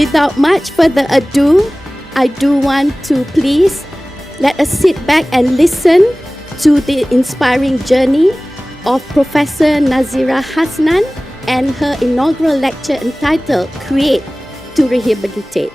Without much further ado, I do want to please let us sit back and listen to the inspiring journey of Professor Nazirah Hasnan and her inaugural lecture entitled Create to Rehabilitate.